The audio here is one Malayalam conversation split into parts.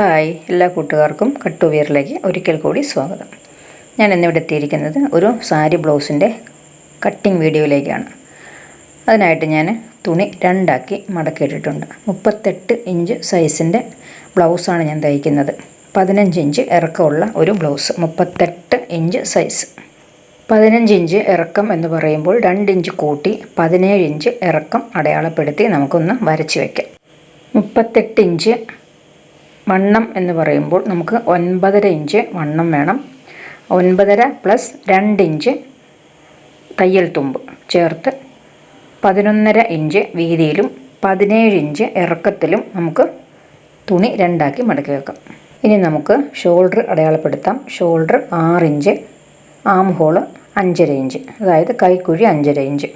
ഹായ്, എല്ലാ കൂട്ടുകാർക്കും കട്ടുവിയറിലേക്ക് ഒരിക്കൽ കൂടി സ്വാഗതം. ഞാൻ ഇന്നിവിടെ എത്തിയിരിക്കുന്നത് ഒരു സാരി ബ്ലൗസിൻ്റെ കട്ടിംഗ് വീഡിയോയിലേക്കാണ്. അതിനായിട്ട് ഞാൻ തുണി രണ്ടാക്കി മടക്കിയിട്ടിട്ടുണ്ട്. 38 ഇഞ്ച് സൈസിൻ്റെ ബ്ലൗസാണ് ഞാൻ തയ്ക്കുന്നത്. 15 ഇഞ്ച് ഇറക്കമുള്ള ഒരു ബ്ലൗസ്, 38 ഇഞ്ച് സൈസ്. 15 ഇഞ്ച് ഇറക്കം എന്ന് പറയുമ്പോൾ 2 ഇഞ്ച് കൂട്ടി 17 ഇഞ്ച് ഇറക്കം അടയാളപ്പെടുത്തി നമുക്കൊന്ന് വരച്ച് വയ്ക്കാം. 38 ഇഞ്ച് വണ്ണം എന്ന് പറയുമ്പോൾ നമുക്ക് 9.5 ഇഞ്ച് വണ്ണം വേണം. 9.5 പ്ലസ് 2 ഇഞ്ച് തയ്യൽ തുമ്പ് ചേർത്ത് 11.5 ഇഞ്ച് വീതിയിലും 17 ഇഞ്ച് ഇറക്കത്തിലും നമുക്ക് തുണി രണ്ടാക്കി മടക്കി വെക്കാം. ഇനി നമുക്ക് ഷോൾഡർ അടയാളപ്പെടുത്താം. ഷോൾഡർ 6 ഇഞ്ച്, ആം ഹോള് 5.5 ഇഞ്ച്, അതായത് കൈക്കുഴി 5.5 ഇഞ്ച്.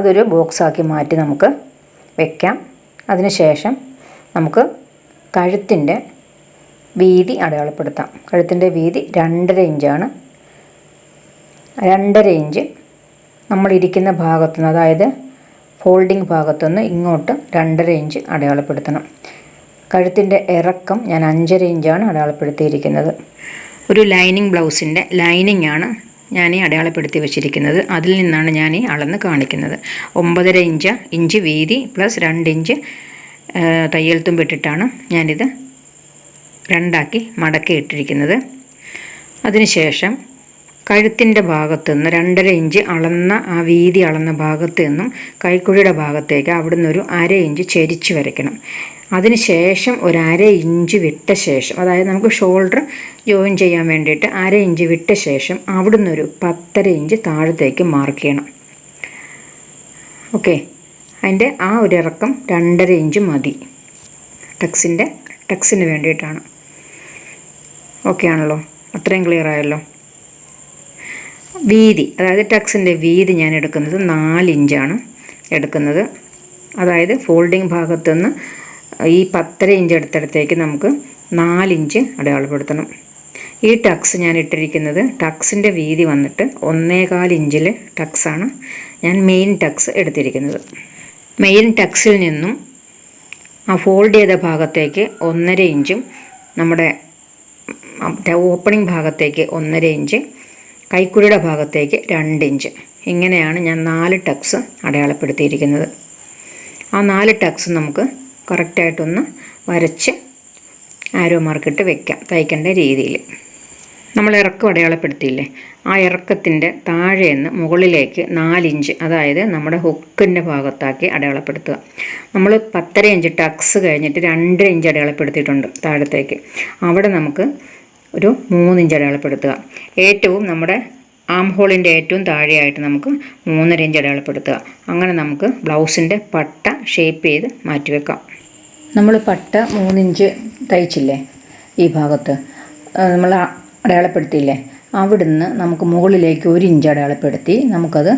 അതൊരു ബോക്സാക്കി മാറ്റി നമുക്ക് വെക്കാം. അതിനുശേഷം നമുക്ക് കഴുത്തിൻ്റെ വീതി അടയാളപ്പെടുത്താം. കഴുത്തിൻ്റെ വീതി 2.5 ഇഞ്ചാണ്. 2.5 ഇഞ്ച് നമ്മളിരിക്കുന്ന ഭാഗത്തുനിന്ന്, അതായത് ഫോൾഡിങ് ഭാഗത്തുനിന്ന് ഇങ്ങോട്ട് 2.5 ഇഞ്ച് അടയാളപ്പെടുത്തണം. കഴുത്തിൻ്റെ ഇറക്കം ഞാൻ 5.5 ഇഞ്ചാണ് അടയാളപ്പെടുത്തിയിരിക്കുന്നത്. ഒരു ലൈനിങ് ബ്ലൗസിൻ്റെ ലൈനിങ് ആണ് ഞാൻ ഈ അടയാളപ്പെടുത്തി വെച്ചിരിക്കുന്നത്. അതിൽ നിന്നാണ് ഞാൻ ഈ അളന്ന് കാണിക്കുന്നത്. 9.5 ഇഞ്ച് വീതി പ്ലസ് 2 ഇഞ്ച് തയ്യൽ തുമ്പിട്ടിട്ടാണ് ഞാനിത് രണ്ടാക്കി മടക്കി ഇട്ടിരിക്കുന്നത്. അതിനുശേഷം കഴുത്തിൻ്റെ ഭാഗത്തു നിന്ന് 2.5 ഇഞ്ച് അളന്ന ആ വീതി അളന്ന ഭാഗത്തു നിന്നും കൈക്കുഴിയുടെ ഭാഗത്തേക്ക് അവിടുന്ന് ഒരു 1/2 ഇഞ്ച് ചെരിച്ച് വരയ്ക്കണം. അതിനുശേഷം ഒരു 1/2 ഇഞ്ച് വിട്ട ശേഷം, അതായത് നമുക്ക് ഷോൾഡർ ജോയിൻ ചെയ്യാൻ വേണ്ടിയിട്ട് 1/2 ഇഞ്ച് വിട്ട ശേഷം അവിടുന്ന് ഒരു 10.5 ഇഞ്ച് താഴത്തേക്ക് മാർക്ക് ചെയ്യണം. ഓക്കെ, അതിൻ്റെ ആ ഒരു ഇറക്കം 2.5 ഇഞ്ച് മതി. ടക്സിന് വേണ്ടിയിട്ടാണ്. ഓക്കെ ആണല്ലോ? അത്രയും ക്ലിയർ ആയല്ലോ? വീതി, അതായത് ടക്സിൻ്റെ വീതി ഞാൻ എടുക്കുന്നത് 4 ഇഞ്ചാണ് എടുക്കുന്നത്. അതായത് ഫോൾഡിങ് ഭാഗത്തുനിന്ന് ഈ 10.5 ഇഞ്ച് എടുത്തിടത്തേക്ക് നമുക്ക് 4 ഇഞ്ച് അടയാളപ്പെടുത്തണം. ഈ ടക്സ് ഞാൻ ഇട്ടിരിക്കുന്നത്, ടക്സിൻ്റെ വീതി വന്നിട്ട് 1.25 ഇഞ്ചിൽ ടക്സാണ് ഞാൻ മെയിൻ ടക്സ് എടുത്തിരിക്കുന്നത്. മെയിൻ ടക്സിൽ നിന്നും ആ ഫോൾഡ് ചെയ്ത ഭാഗത്തേക്ക് 1.5 ഇഞ്ചും നമ്മുടെ ഓപ്പണിംഗ് ഭാഗത്തേക്ക് 1.5 ഇഞ്ച്, കൈക്കുഴിയുടെ ഭാഗത്തേക്ക് 2 ഇഞ്ച്, ഇങ്ങനെയാണ് ഞാൻ 4 ടക്സ് അടയാളപ്പെടുത്തിയിരിക്കുന്നത്. ആ 4 ടക്സ് നമുക്ക് കറക്റ്റായിട്ടൊന്ന് വരച്ച് ആരോ മാർക്കിട്ട് വെക്കാം തയ്ക്കേണ്ട രീതിയിൽ. നമ്മൾ ഇറക്കം അടയാളപ്പെടുത്തിയില്ലേ, ആ ഇറക്കത്തിൻ്റെ താഴെ നിന്ന് മുകളിലേക്ക് 4 ഇഞ്ച്, അതായത് നമ്മുടെ ഹുക്കിൻ്റെ ഭാഗത്താക്കി അടയാളപ്പെടുത്തുക. നമ്മൾ 10.5 ഇഞ്ച് ടക്സ് കഴിഞ്ഞിട്ട് 2 ഇഞ്ച് അടയാളപ്പെടുത്തിയിട്ടുണ്ട് താഴത്തേക്ക്. അവിടെ നമുക്ക് ഒരു 3 ഇഞ്ച് അടയാളപ്പെടുത്തുക. ഏറ്റവും നമ്മുടെ ആം ഹോളിൻ്റെ ഏറ്റവും താഴെയായിട്ട് നമുക്ക് 3.5 ഇഞ്ച് അടയാളപ്പെടുത്തുക. അങ്ങനെ നമുക്ക് ബ്ലൗസിൻ്റെ പട്ട ഷേപ്പ് ചെയ്ത് മാറ്റിവെക്കാം. നമ്മൾ പട്ട 3 ഇഞ്ച് തയ്ച്ചില്ലേ, ഈ ഭാഗത്ത് നമ്മൾ അടയാളപ്പെടുത്തിയില്ലേ, അവിടുന്ന് നമുക്ക് മുകളിലേക്ക് 1 ഇഞ്ച് അടയാളപ്പെടുത്തി നമുക്കത്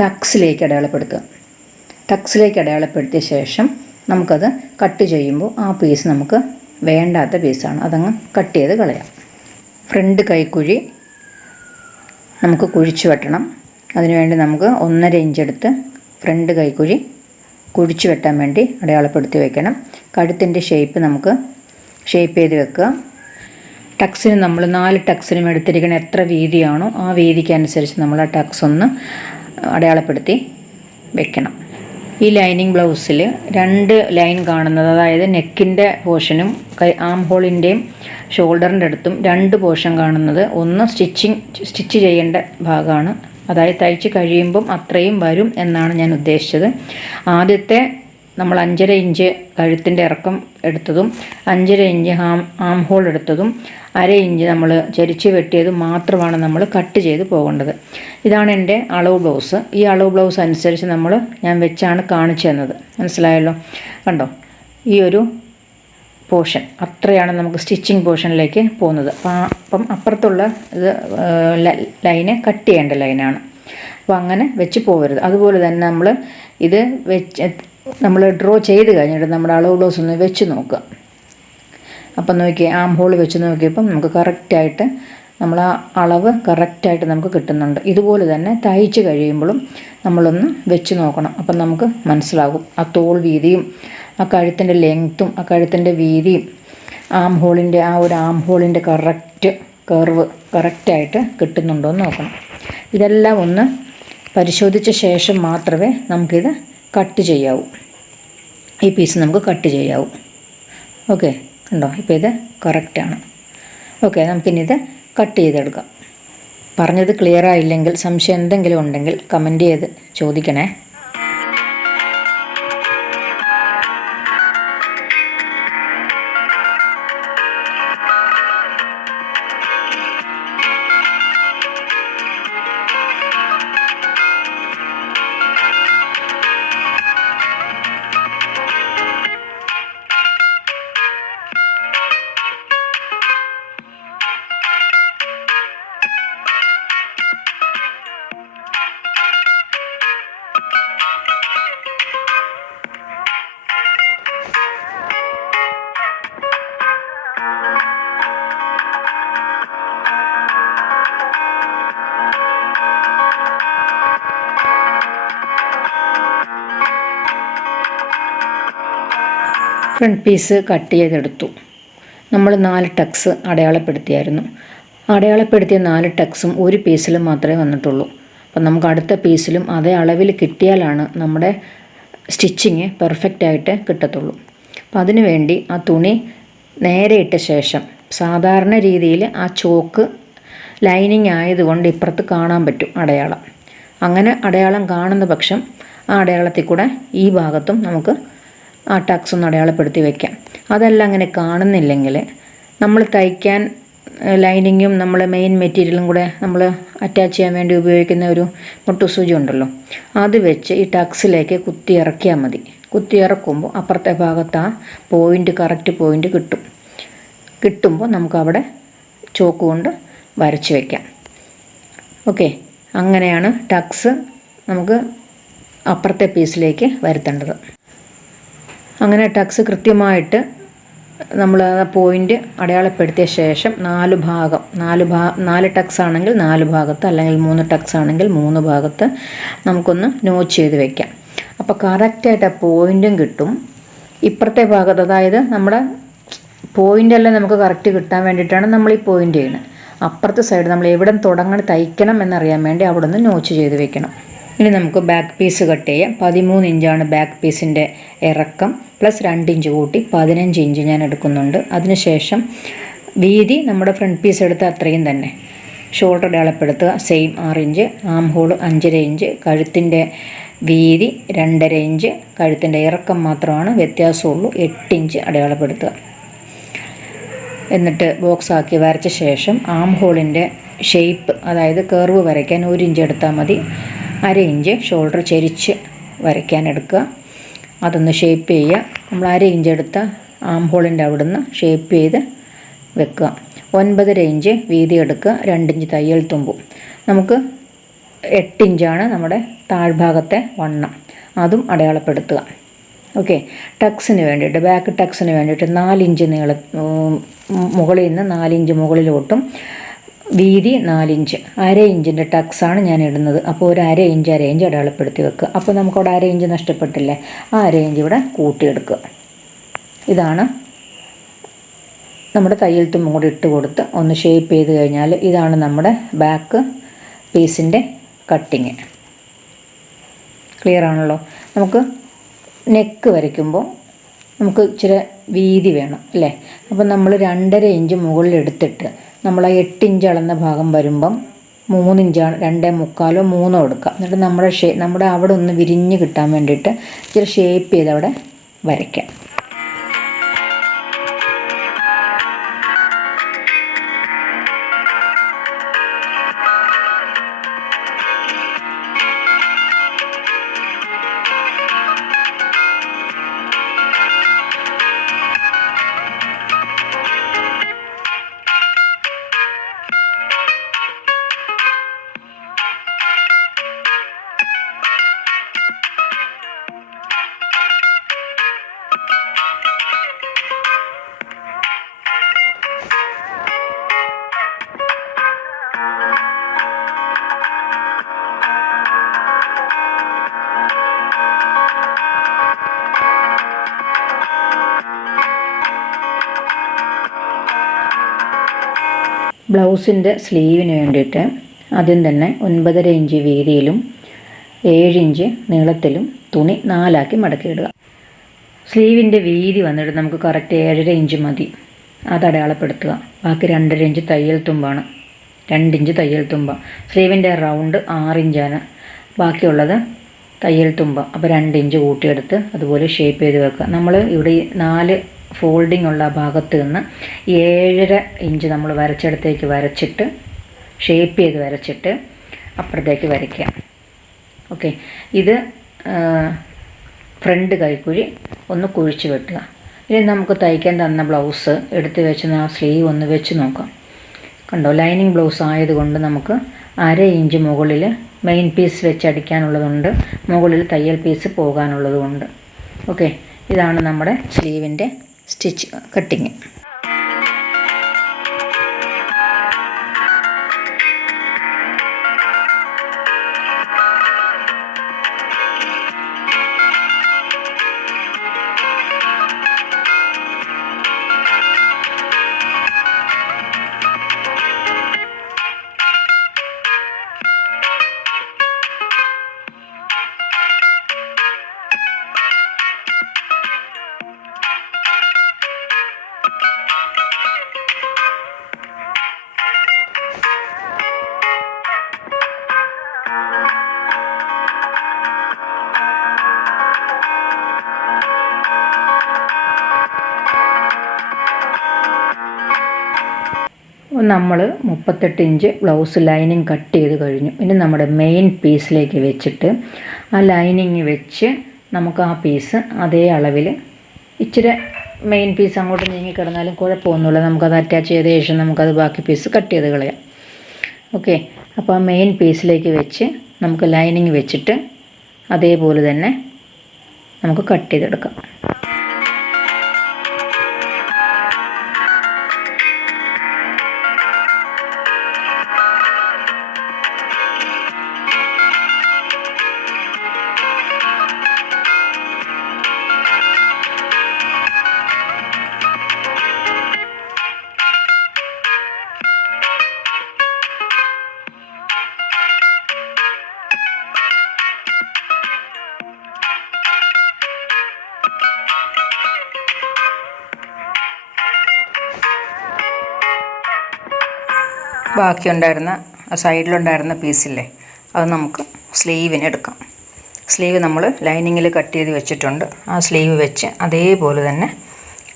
ടക്സിലേക്ക് അടയാളപ്പെടുത്തുക. ടക്സിലേക്ക് അടയാളപ്പെടുത്തിയ ശേഷം നമുക്കത് കട്ട് ചെയ്യുമ്പോൾ ആ പീസ് നമുക്ക് വേണ്ടാത്ത പീസാണ്, അതങ്ങ് കട്ട് ചെയ്ത് കളയാം. ഫ്രണ്ട് കൈക്കുഴി നമുക്ക് കുഴിച്ച് വെട്ടണം. അതിനുവേണ്ടി നമുക്ക് 1.5 ഇഞ്ച് എടുത്ത് ഫ്രണ്ട് കൈക്കുഴി കുഴിച്ച് വെട്ടാൻ വേണ്ടി അടയാളപ്പെടുത്തി വയ്ക്കണം. കഴുത്തിൻ്റെ ഷേപ്പ് നമുക്ക് ഷേപ്പ് ചെയ്ത് വെക്കുക. ടക്സിന് നമ്മൾ 4 ടക്സിനും എടുത്തിരിക്കുന്ന എത്ര വീതിയാണോ ആ വീതിക്ക് അനുസരിച്ച് നമ്മൾ ആ ടക്സ് ഒന്ന് അടയാളപ്പെടുത്തി വെക്കണം. ഈ ലൈനിങ് ബ്ലൗസിൽ 2 ലൈൻ കാണുന്നത്, അതായത് നെക്കിൻ്റെ പോർഷനും ആം ഹോളിൻ്റെയും ഷോൾഡറിൻ്റെ അടുത്തും 2 പോർഷൻ കാണുന്നത്, ഒന്ന് സ്റ്റിച്ച് ചെയ്യേണ്ട ഭാഗമാണ്. അതായത് തയ്ച്ച് കഴിയുമ്പം അത്രയും വരും എന്നാണ് ഞാൻ ഉദ്ദേശിച്ചത്. ആദ്യത്തെ നമ്മൾ 5.5 ഇഞ്ച് കഴുത്തിൻ്റെ ഇറക്കം എടുത്തതും 5.5 ഇഞ്ച് ആം ഹോൾ എടുത്തതും 1/2 ഇഞ്ച് നമ്മൾ ചരിച്ച് വെട്ടിയതും മാത്രമാണ് നമ്മൾ കട്ട് ചെയ്ത് പോകേണ്ടത്. ഇതാണ് എൻ്റെ അളവ് ബ്ലൗസ്. ഈ അളവ് ബ്ലൗസ് അനുസരിച്ച് ഞാൻ വെച്ചാണ് കാണിച്ചു തന്നത്. മനസ്സിലായല്ലോ? കണ്ടോ, ഈ ഒരു പോർഷൻ അത്രയാണ് നമുക്ക് സ്റ്റിച്ചിങ് പോർഷനിലേക്ക് പോകുന്നത്. അപ്പം അപ്പുറത്തുള്ള ഇത് ലൈന് കട്ട് ചെയ്യേണ്ട ലൈനാണ്. അപ്പോൾ അങ്ങനെ വെച്ച് പോകരുത്. അതുപോലെ തന്നെ നമ്മൾ ഡ്രോ ചെയ്ത് കഴിഞ്ഞിട്ട് നമ്മുടെ അളവ് ബ്ലൗസ് ഒന്ന് വെച്ച് നോക്കുക. അപ്പം നോക്കിയേ, ആം ഹോൾ വെച്ച് നോക്കിയപ്പം നമുക്ക് കറക്റ്റായിട്ട് നമ്മൾ ആ അളവ് കറക്റ്റായിട്ട് നമുക്ക് കിട്ടുന്നുണ്ട്. ഇതുപോലെ തന്നെ തയ്ച്ച് കഴിയുമ്പോഴും നമ്മളൊന്ന് വെച്ച് നോക്കണം. അപ്പം നമുക്ക് മനസ്സിലാകും ആ തോൾ വീതിയും ആ കഴുത്തിൻ്റെ ലെങ്ത്തും ആ കഴുത്തിൻ്റെ വീതിയും ആം ഹോളിൻ്റെ കറക്റ്റ് കർവ് കറക്റ്റായിട്ട് കിട്ടുന്നുണ്ടോ എന്ന് നോക്കണം. ഇതെല്ലാം ഒന്ന് പരിശോധിച്ച ശേഷം മാത്രമേ നമുക്കിത് കട്ട് ചെയ്യാവൂ. ഈ പീസ് നമുക്ക് കട്ട് ചെയ്യാവൂ. ഓക്കെ, കണ്ടോ, ഇപ്പോൾ ഇത് കറക്റ്റാണ്. ഓക്കെ, നമുക്കിനി ഇത് കട്ട് ചെയ്തെടുക്കാം. പറഞ്ഞത് ക്ലിയർ ആയില്ലെങ്കിൽ സംശയം എന്തെങ്കിലും ഉണ്ടെങ്കിൽ കമൻറ്റ് ചെയ്ത് ചോദിക്കണേ. ഫ്രണ്ട് പീസ് കട്ട് ചെയ്തെടുത്തു. നമ്മൾ 4 ടക്സ് അടയാളപ്പെടുത്തിയായിരുന്നു. അടയാളപ്പെടുത്തിയ 4 ടക്സും ഒരു പീസിൽ മാത്രമേ വന്നിട്ടുള്ളൂ. അപ്പം നമുക്ക് അടുത്ത പീസിലും അതേ അളവിൽ കിട്ടിയാലാണ് നമ്മുടെ സ്റ്റിച്ചിങ് പെർഫെക്റ്റായിട്ട് കിട്ടത്തുള്ളൂ. അപ്പം അതിനു വേണ്ടി ആ തുണി നേരെ ഇട്ട ശേഷം സാധാരണ രീതിയിൽ ആ ചോക്ക് ലൈനിങ് ആയതുകൊണ്ട് ഇപ്പുറത്ത് കാണാൻ പറ്റും അടയാളം. അങ്ങനെ അടയാളം കാണുന്ന പക്ഷം ആ അടയാളത്തിൽ കൂടെ ഈ ഭാഗത്തും നമുക്ക് ആ ടക്സ് ഒന്ന് അടയാളപ്പെടുത്തി വയ്ക്കാം. അതെല്ലാം അങ്ങനെ കാണുന്നില്ലെങ്കിൽ നമ്മൾ തയ്ക്കാൻ ലൈനിങ്ങും നമ്മൾ മെയിൻ മെറ്റീരിയലും കൂടെ നമ്മൾ അറ്റാച്ച് ചെയ്യാൻ വേണ്ടി ഉപയോഗിക്കുന്ന ഒരു മുട്ടുസൂചി ഉണ്ടല്ലോ, അത് വെച്ച് ഈ ടക്സിലേക്ക് കുത്തി ഇറക്കിയാൽ മതി. കുത്തി ഇറക്കുമ്പോൾ അപ്പുറത്തെ ഭാഗത്ത് ആ കറക്റ്റ് പോയിൻ്റ് കിട്ടുമ്പോൾ നമുക്കവിടെ ചോക്ക് കൊണ്ട് വരച്ച് വയ്ക്കാം. ഓക്കെ, അങ്ങനെയാണ് ടക്സ് നമുക്ക് അപ്പുറത്തെ പീസിലേക്ക് വരുത്തേണ്ടത്. അങ്ങനെ ടക്സ് കൃത്യമായിട്ട് നമ്മൾ ആ പോയിൻ്റ് അടയാളപ്പെടുത്തിയ ശേഷം 4 ടക്സ് ആണെങ്കിൽ 4 ഭാഗത്ത്, അല്ലെങ്കിൽ 3 ടക്സ് ആണെങ്കിൽ 3 ഭാഗത്ത് നമുക്കൊന്ന് നോച്ച് ചെയ്ത് വയ്ക്കാം. അപ്പോൾ കറക്റ്റായിട്ട് ആ പോയിൻറ്റും കിട്ടും. ഇപ്പുറത്തെ ഭാഗത്ത്, അതായത് നമ്മുടെ പോയിൻ്റെല്ലാം നമുക്ക് കറക്റ്റ് കിട്ടാൻ വേണ്ടിയിട്ടാണ് നമ്മൾ ഈ പോയിൻ്റ് ചെയ്യുന്നത്. അപ്പുറത്തെ സൈഡ് നമ്മൾ എവിടെ തയ്ക്കണം എന്നറിയാൻ വേണ്ടി അവിടെ നിന്ന് നോച്ച് ചെയ്ത് വെക്കണം. ഇനി നമുക്ക് ബാക്ക് പീസ് കട്ട് ചെയ്യാം. 13 ഇഞ്ചാണ് ബാക്ക് പീസിൻ്റെ ഇറക്കം, പ്ലസ് 2 ഇഞ്ച് കൂട്ടി 15 ഇഞ്ച് ഞാൻ എടുക്കുന്നുണ്ട്. അതിനുശേഷം വീതി നമ്മുടെ ഫ്രണ്ട് പീസ് എടുത്ത അത്രയും തന്നെ. ഷോൾഡർ അടയാളപ്പെടുത്തുക, same 6 inch. Arm hole 5.5 inch. കഴുത്തിൻ്റെ വീതി 2.5 ഇഞ്ച്. കഴുത്തിൻ്റെ ഇറക്കം മാത്രമാണ് വ്യത്യാസമുള്ളൂ, 8 ഇഞ്ച് അടയാളപ്പെടുത്തുക. എന്നിട്ട് ബോക്സ് ആക്കി വരച്ച ശേഷം ആം ഹോളിൻ്റെ ഷേപ്പ്, അതായത് കർവ് വരയ്ക്കാൻ 1 ഇഞ്ച് എടുത്താൽ മതി. 1/2 ഇഞ്ച് ഷോൾഡർ ചെരിച്ച് വരയ്ക്കാൻ എടുക്കുക. അതൊന്ന് ഷേപ്പ് ചെയ്യുക. നമ്മൾ 1/2 ഇഞ്ച് എടുത്ത ആം ഹോളിൻ്റെ അവിടുന്ന് ഷേപ്പ് ചെയ്ത് വെക്കുക. 9.5 ഇഞ്ച് വീതി എടുക്കുക. 2 ഇഞ്ച് തയ്യൽ തുമ്പും. നമുക്ക് 8 ഇഞ്ചാണ് നമ്മുടെ താഴ്ഭാഗത്തെ വണ്ണം, അതും അടയാളപ്പെടുത്തുക. ഓക്കെ, ടക്സിന് വേണ്ടിയിട്ട്, ബാക്ക് ടക്സിന് വേണ്ടിയിട്ട് 4 ഇഞ്ച് മുകളിൽ നിന്ന് 4 ഇഞ്ച് മുകളിലോട്ടും വീതി 4 ഇഞ്ച്. 1/2 ഇഞ്ചിൻ്റെ ടക്സാണ് ഞാൻ ഇടുന്നത്. അപ്പോൾ ഒരു 1/2 ഇഞ്ച് അടയാളപ്പെടുത്തി വെക്കുക. അപ്പോൾ നമുക്കവിടെ 1/2 ഇഞ്ച് നഷ്ടപ്പെട്ടില്ലേ, ആ 1/2 ഇഞ്ച് ഇവിടെ കൂട്ടിയെടുക്കുക. ഇതാണ് നമ്മുടെ തയ്യൽ തുമ്പും കൂടി ഇട്ട് കൊടുത്ത് ഒന്ന് ഷേപ്പ് ചെയ്ത് കഴിഞ്ഞാൽ ഇതാണ് നമ്മുടെ ബാക്ക് പീസിൻ്റെ കട്ടിങ്. ക്ലിയർ ആണല്ലോ. നമുക്ക് നെക്ക് വരയ്ക്കുമ്പോൾ നമുക്ക് ഇച്ചിരി വീതി വേണം അല്ലേ. അപ്പം നമ്മൾ 2.5 ഇഞ്ച് മുകളിൽ എടുത്തിട്ട് നമ്മൾ ആ 8 ഇഞ്ച് അളന്ന ഭാഗം വരുമ്പം 3 ഇഞ്ചാണ്, 2.75 3 എടുക്കുക. എന്നിട്ട് നമ്മുടെ അവിടെ ഒന്ന് വിരിഞ്ഞ് കിട്ടാൻ വേണ്ടിയിട്ട് ഇച്ചിരി ഷേപ്പ് ചെയ്ത് അവിടെ വരയ്ക്കാം. ബ്ലൗസിൻ്റെ സ്ലീവിന് വേണ്ടിയിട്ട് ആദ്യം തന്നെ 9.5 ഇഞ്ച് വീതിയിലും 7 ഇഞ്ച് നീളത്തിലും തുണി 4ആക്കി മടക്കിയിടുക. സ്ലീവിൻ്റെ വീതി വന്നിട്ട് നമുക്ക് കറക്റ്റ് 7.5 ഇഞ്ച് മതി. അത് അടയാളപ്പെടുത്തുക. ബാക്കി 2.5 ഇഞ്ച് തയ്യൽ തുമ്പാണ്. 2 ഇഞ്ച് തയ്യൽ തുമ്പ. സ്ലീവിൻ്റെ റൗണ്ട് 6 ഇഞ്ചാണ്. ബാക്കിയുള്ളത് തയ്യൽ തുമ്പ. അപ്പോൾ 2 ഇഞ്ച് കൂട്ടിയെടുത്ത് അതുപോലെ ഷേപ്പ് ചെയ്ത് വെക്കുക. നമ്മൾ ഇവിടെ 4 ഫോൾഡിംഗ് ഉള്ള ഭാഗത്ത് നിന്ന് 7.5 ഇഞ്ച് നമ്മൾ വരച്ചിടത്തേക്ക് വരച്ചിട്ട് ഷേപ്പ് ചെയ്ത് വരച്ചിട്ട് അപ്പുറത്തേക്ക് വരയ്ക്കുക. ഓക്കെ, ഇത് ഫ്രണ്ട് കൈക്കുഴി ഒന്ന് കുഴിച്ച് വെട്ടുക. ഇനി നമുക്ക് തയ്ക്കാൻ തന്ന ബ്ലൗസ് എടുത്ത് വെച്ച് ആ സ്ലീവ് ഒന്ന് വെച്ച് നോക്കാം. കണ്ടോ, ലൈനിങ് ബ്ലൗസ് ആയതുകൊണ്ട് നമുക്ക് 1/2 ഇഞ്ച് മുകളിൽ മെയിൻ പീസ് വെച്ചടിക്കാനുള്ളതുണ്ട്, മുകളിൽ തയ്യൽ പീസ് പോകാനുള്ളതുമുണ്ട്. ഓക്കെ, ഇതാണ് നമ്മുടെ സ്ലീവിൻ്റെ സ്റ്റിച്ച് കട്ടിങ്. നമ്മൾ 38 ഇഞ്ച് ബ്ലൗസ് ലൈനിങ് കട്ട് ചെയ്ത് കഴിഞ്ഞു. ഇനി നമ്മുടെ മെയിൻ പീസിലേക്ക് വെച്ചിട്ട് ആ ലൈനിങ് വെച്ച് നമുക്ക് ആ പീസ് അതേ അളവിൽ, ഇച്ചിരി മെയിൻ പീസ് അങ്ങോട്ട് നീങ്ങി കിടന്നാലും കുഴപ്പമൊന്നുമില്ല, നമുക്കത് അറ്റാച്ച് ചെയ്ത ശേഷം നമുക്കത് ബാക്കി പീസ് കട്ട് ചെയ്ത് കളയാം. ഓക്കെ, അപ്പോൾ ആ മെയിൻ പീസിലേക്ക് വെച്ച് നമുക്ക് ലൈനിങ് വെച്ചിട്ട് അതേപോലെ തന്നെ നമുക്ക് കട്ട് ചെയ്തെടുക്കാം. ബാക്കിയുണ്ടായിരുന്ന സൈഡിലുണ്ടായിരുന്ന പീസില്ലേ, അത് നമുക്ക് സ്ലീവിന് എടുക്കാം. സ്ലീവ് നമ്മൾ ലൈനിങ്ങിൽ കട്ട് ചെയ്ത് വെച്ചിട്ടുണ്ട്. ആ സ്ലീവ് വെച്ച് അതേപോലെ തന്നെ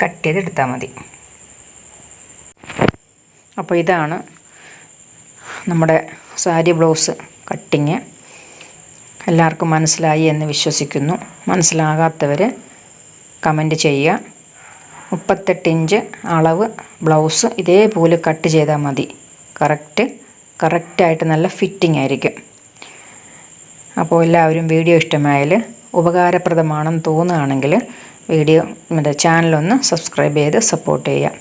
കട്ട് ചെയ്തെടുത്താൽ മതി. അപ്പോൾ ഇതാണ് നമ്മുടെ സാരി ബ്ലൗസ് കട്ടിങ്. എല്ലാവർക്കും മനസ്സിലായി എന്ന് വിശ്വസിക്കുന്നു. മനസ്സിലാകാത്തവർ കമൻറ്റ് ചെയ്യുക. 38 ഇഞ്ച് അളവ് ബ്ലൗസ് ഇതേപോലെ കട്ട് ചെയ്താൽ മതി. കറക്റ്റായിട്ട് നല്ല ഫിറ്റിംഗ് ആയിരിക്കും. അപ്പോൾ എല്ലാവരും വീഡിയോ ഇഷ്ടമായാൽ, ഉപകാരപ്രദമാണെന്ന് തോന്നുകയാണെങ്കിൽ ചാനലൊന്ന് സബ്സ്ക്രൈബ് ചെയ്ത് സപ്പോർട്ട് ചെയ്യുക.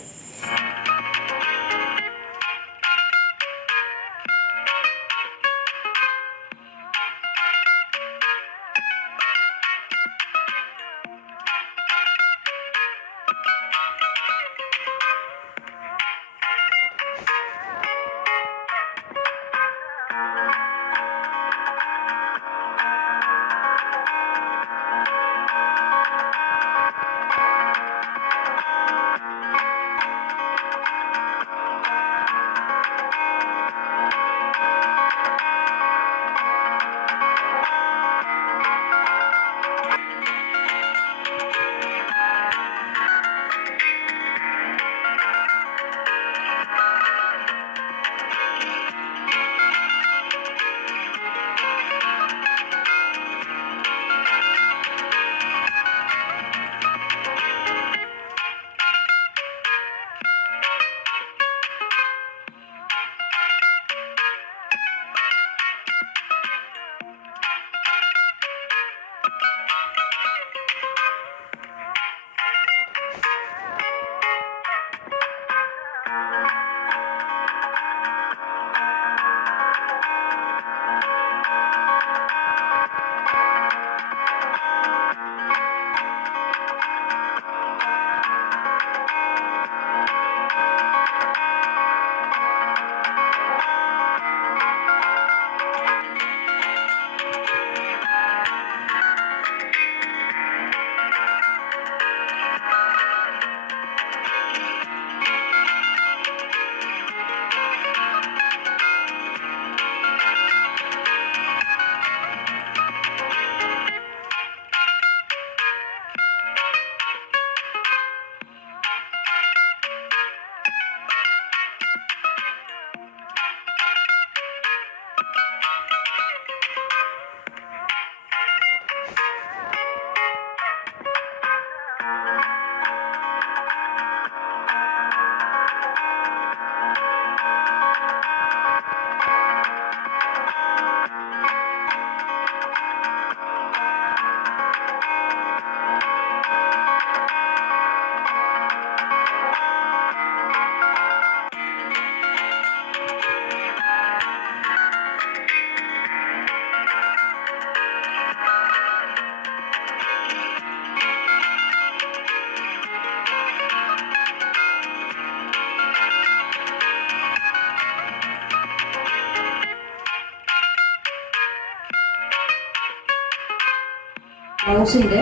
ബ്ലൗസിൻ്റെ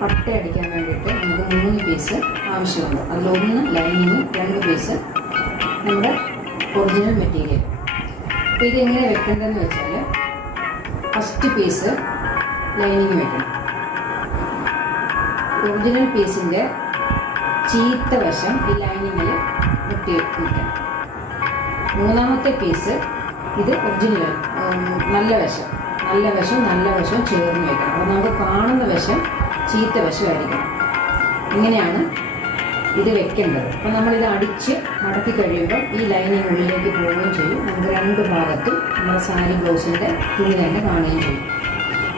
പട്ട അടിക്കാൻ വേണ്ടിയിട്ട് നമുക്ക് 3 പീസ് ആവശ്യമുണ്ട്. അതിലൊന്ന് ലൈനിങ്, 2 പീസ് നമ്മുടെ ഒറിജിനൽ മെറ്റീരിയൽ. അപ്പോൾ ഇതെങ്ങനെ വെക്കേണ്ടതെന്ന് വെച്ചാൽ ഫസ്റ്റ് പീസ് ലൈനിങ് വെക്കണം. ഒറിജിനൽ പീസിൻ്റെ ചീത്ത വശം ഈ ലൈനിങ്ങിൽ മുട്ടി നിൽക്കണം. മൂന്നാമത്തെ പീസ് ഇത് ഒറിജിനൽ നല്ല വശം ചേർന്ന് വെക്കണം. അപ്പോൾ നമുക്ക് കാണുന്ന വശം ചീത്ത വശമായിരിക്കണം. ഇങ്ങനെയാണ് ഇത് വെക്കേണ്ടത്. അപ്പോൾ നമ്മളിത് അടിച്ച് മടക്കി കഴിയുമ്പോൾ ഈ ലൈനിങ് ഉള്ളിലേക്ക് പോവുകയും ചെയ്യും. നമുക്ക് 2 ഭാഗത്തും നമ്മുടെ സാരി ബ്ലൗസിൻ്റെ തുണി തന്നെ കാണുകയും ചെയ്യും.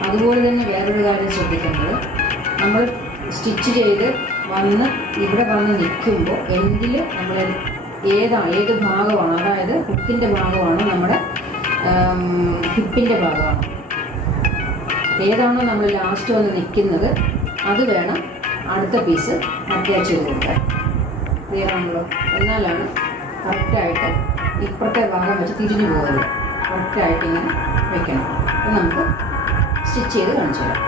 അതുപോലെ തന്നെ വേറൊരു കാര്യം ശ്രദ്ധിക്കേണ്ടത്, നമ്മൾ സ്റ്റിച്ച് ചെയ്ത് ഇവിടെ വന്ന് നിൽക്കുമ്പോൾ എൻഡിൽ നമ്മൾ ഏത് ഭാഗമാണ്, അതായത് ഹുക്കിൻ്റെ ഭാഗമാണോ നമ്മുടെ ഹിപ്പിൻ്റെ ഭാഗമാണോ, ഏതാണോ നമ്മൾ ലാസ്റ്റ് വന്ന് നിൽക്കുന്നത് അത് വേണം അടുത്ത പീസ് അറ്റാച്ച് ചെയ്ത് കൊടുക്കാൻ. ക്ലിയർ ആണല്ലോ? എന്നാലാണ് കറക്റ്റായിട്ട് ഇപ്പുറത്തെ ഭാഗം വെച്ച് തിരിഞ്ഞു പോകരുത്. കറക്റ്റായിട്ട് ഇങ്ങനെ വെക്കണം. അപ്പം നമുക്ക് സ്റ്റിച്ച് ചെയ്ത് കാണിച്ചു തരാം.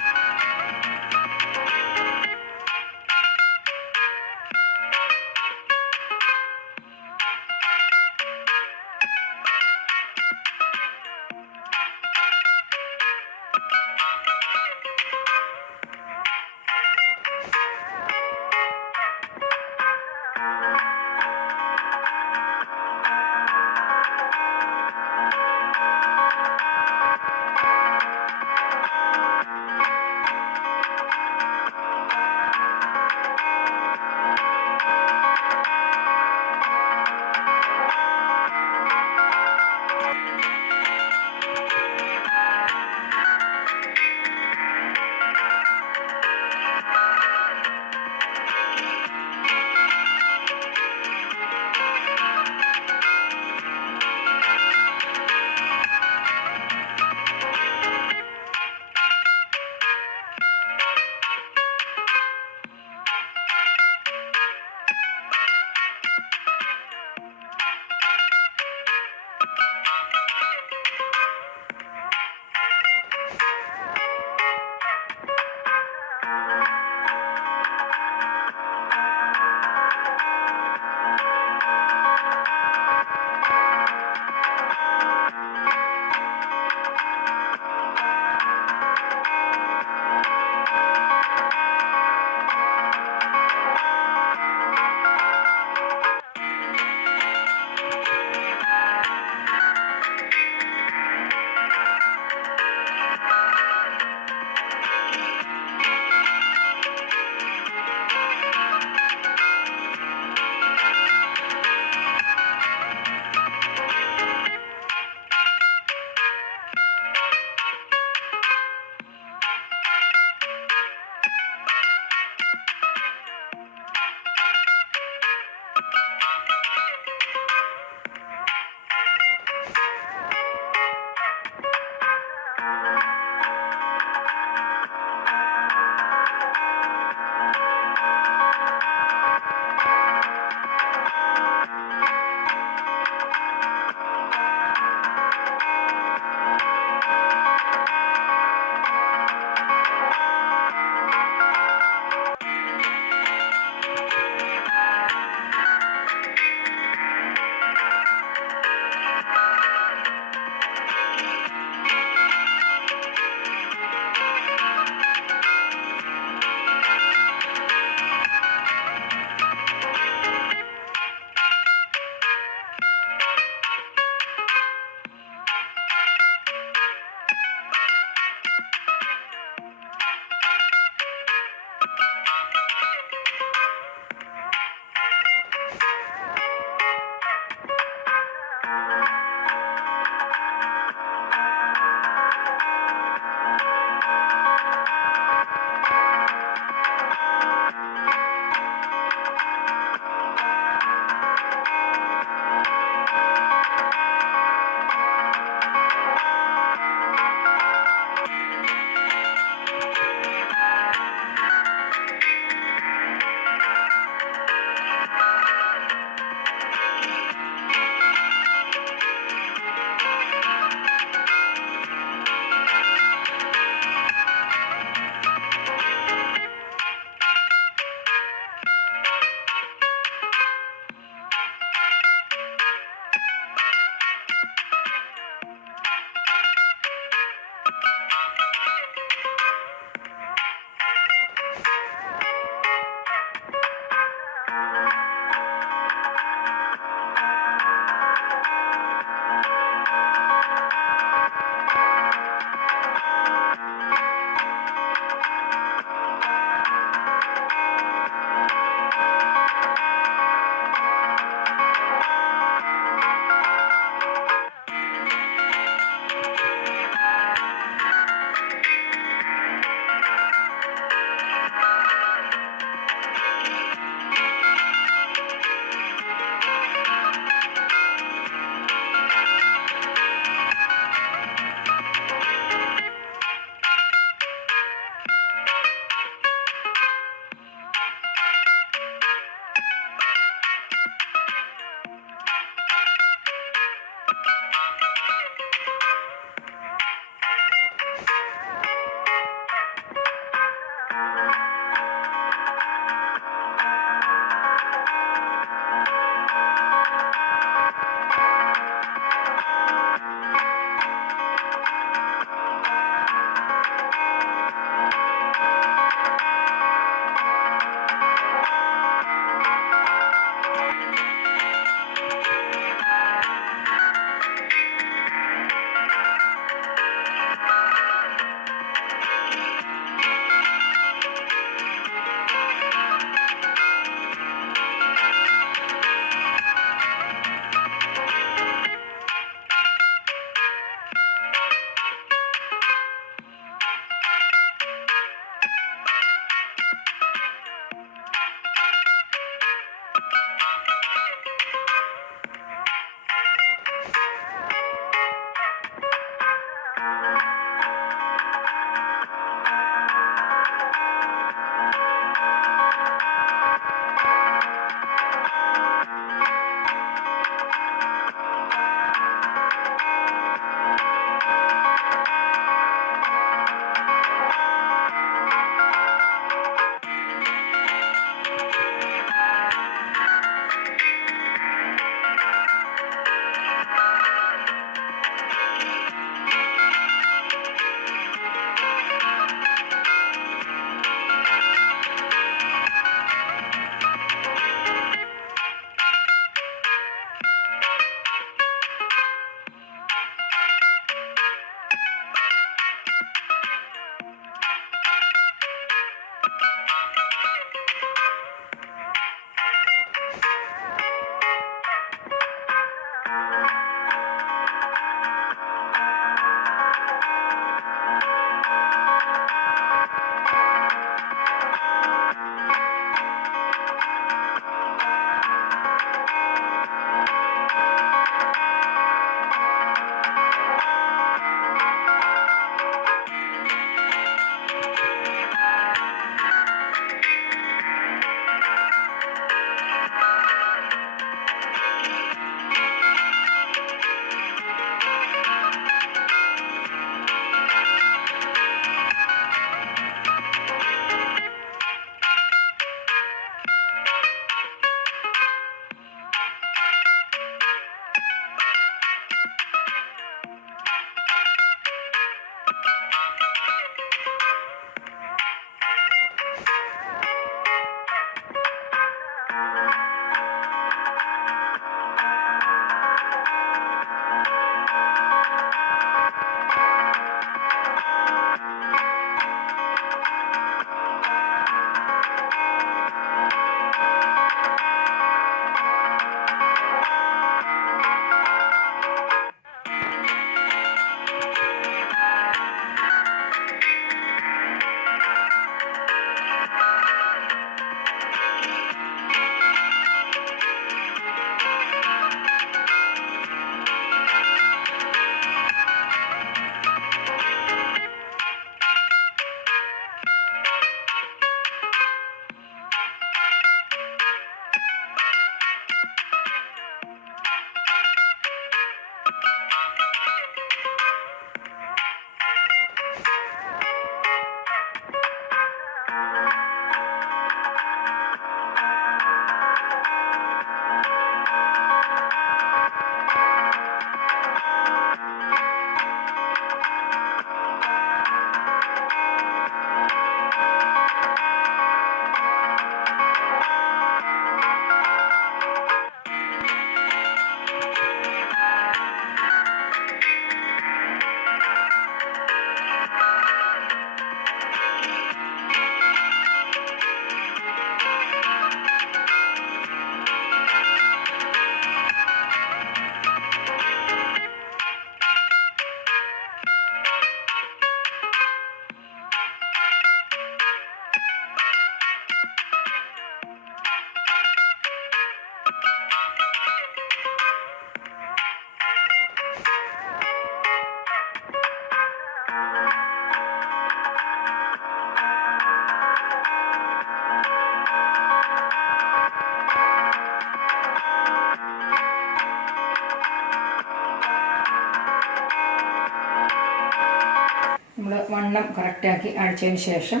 വണ്ണം കറക്റ്റാക്കി അടിച്ചതിന് ശേഷം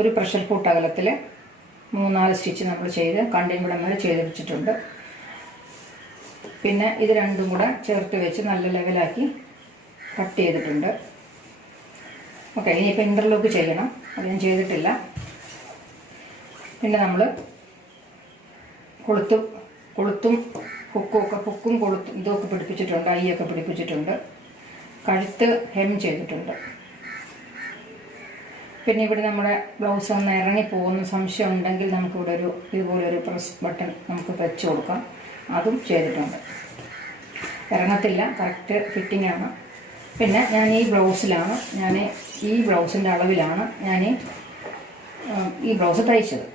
ഒരു പ്രഷർ കൂട്ട് അകലത്തിൽ 3-4 സ്റ്റിച്ച് നമ്മൾ ചെയ്ത് കണ്ടിൻവിടങ്ങൾ ചെയ്ത് വെച്ചിട്ടുണ്ട്. പിന്നെ ഇത് രണ്ടും കൂടെ ചേർത്ത് വെച്ച് നല്ല ലെവലാക്കി കട്ട് ചെയ്തിട്ടുണ്ട്. ഓക്കെ, ഇനിയിപ്പോൾ ഇൻ്റർലോക്ക് ചെയ്യണം, അത് ഞാൻ ചെയ്തിട്ടില്ല. പിന്നെ നമ്മൾ കൊളുത്തും ഹുക്കും കൊളുത്തും ഇതൊക്കെ പിടിപ്പിച്ചിട്ടുണ്ട്, ഐയൊക്കെ പിടിപ്പിച്ചിട്ടുണ്ട്. കഴുത്ത് ഹെം ചെയ്തിട്ടുണ്ട്. പിന്നെ ഇവിടെ നമ്മുടെ ബ്ലൗസ് ഒന്ന് ഇറങ്ങിപ്പോകുന്ന സംശയം ഉണ്ടെങ്കിൽ നമുക്കിവിടെ ഇതുപോലൊരു പ്രസ് ബട്ടൺ നമുക്ക് വെച്ച് കൊടുക്കാം, അതും ചെയ്തിട്ടുണ്ട്. ഇറങ്ങത്തില്ല, കറക്റ്റ് ഫിറ്റിംഗ് ആണ്. പിന്നെ ഞാൻ ഈ ബ്ലൗസിൻ്റെ അളവിലാണ് ഞാൻ ഈ ബ്ലൗസ് തയ്ച്ചത്.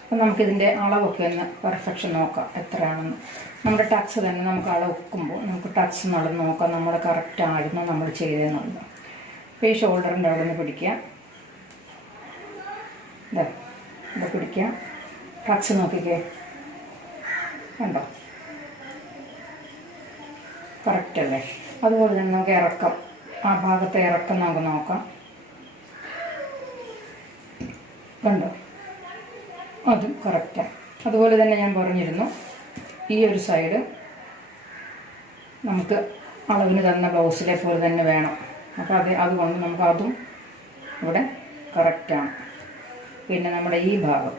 അപ്പം നമുക്കിതിൻ്റെ അളവൊക്കെ ഒന്ന് പെർഫെക്ഷൻ നോക്കാം എത്രയാണെന്ന്. നമ്മുടെ ടക്സ് തന്നെ നമുക്ക് അളവെക്കുമ്പോൾ നമുക്ക് ടക്സ് എന്നുള്ളത് നോക്കാം, നമ്മുടെ കറക്റ്റ് ആയിരുന്നു നമ്മൾ ചെയ്തതെന്നുള്ളത്. അപ്പോൾ ഈ ഷോൾഡറിൻ്റെ അവിടെ നിന്ന് പിടിക്കുക, ഇവിടെ പിടിക്കുക, ടക്സ് നോക്കിക്കേ, കണ്ടോ കറക്റ്റ് അല്ലേ? അതുപോലെ തന്നെ നമുക്ക് ഇറക്കം, ആ ഭാഗത്തെ ഇറക്കം നമുക്ക് നോക്കാം, കണ്ടോ അതും കറക്റ്റാണ്. അതുപോലെ തന്നെ ഞാൻ പറഞ്ഞിരുന്നു ഈ ഒരു സൈഡ് നമുക്ക് അളവിന് തന്ന ബ്ലൗസിലെ പോലെ തന്നെ വേണം. അപ്പോൾ അതുകൊണ്ട് നമുക്ക് അതും ഇവിടെ കറക്റ്റാണ്. പിന്നെ നമ്മുടെ ഈ ഭാഗം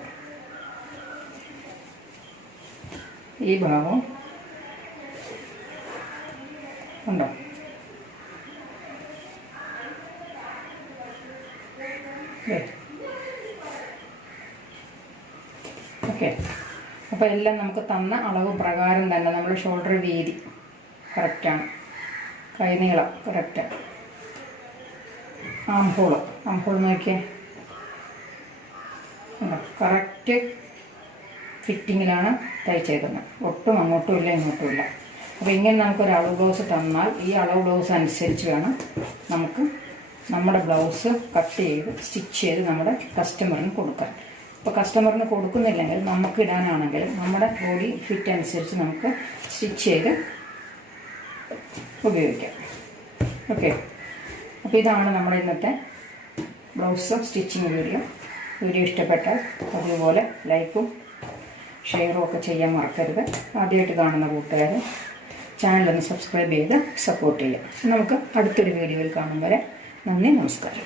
ഉണ്ടോ, ഓക്കെ. അപ്പോൾ എല്ലാം നമുക്ക് തന്ന അളവ് പ്രകാരം തന്നെ നമ്മൾ ഷോൾഡർ വീതി കറക്റ്റാണ്, കൈനീളം കറക്റ്റാണ്, ആംഹോൾ നോക്കിയേ കറക്റ്റ് ഫിറ്റിങ്ങിലാണ് തയ്ച്ചേക്കുന്നത്, ഒട്ടും അങ്ങോട്ടും ഇല്ല ഇങ്ങോട്ടും ഇല്ല. അപ്പോൾ ഇങ്ങനെ നമുക്കൊരു അളവ് ബ്ലൗസ് തന്നാൽ ഈ അളവ് ബ്ലൗസ് അനുസരിച്ച് വേണം നമുക്ക് നമ്മുടെ ബ്ലൗസ് കട്ട് ചെയ്ത് സ്റ്റിച്ച് ചെയ്ത് നമ്മുടെ കസ്റ്റമറിന് കൊടുക്കാൻ. അപ്പോൾ കസ്റ്റമറിന് കൊടുക്കുന്നില്ലെങ്കിൽ നമുക്ക് ഇടാനാണെങ്കിലും നമ്മുടെ ബോഡി ഫിറ്റ് അനുസരിച്ച് നമുക്ക് സ്റ്റിച്ച് ചെയ്ത് ഉപയോഗിക്കാം. ഓക്കെ, അപ്പോൾ ഇതാണ് നമ്മുടെ ഇന്നത്തെ ബ്ലൗസ് സ്റ്റിച്ചിങ് വീഡിയോ. ഇഷ്ടപ്പെട്ടാൽ അതുപോലെ ലൈക്കും ഷെയറും ഒക്കെ ചെയ്യാൻ മറക്കരുത്. ആദ്യമായിട്ട് കാണുന്ന കൂട്ടുകാർ ചാനലൊന്ന് സബ്സ്ക്രൈബ് ചെയ്ത് സപ്പോർട്ട് ചെയ്യാം. നമുക്ക് അടുത്തൊരു വീഡിയോയിൽ കാണും വരെ നന്ദി, നമസ്കാരം.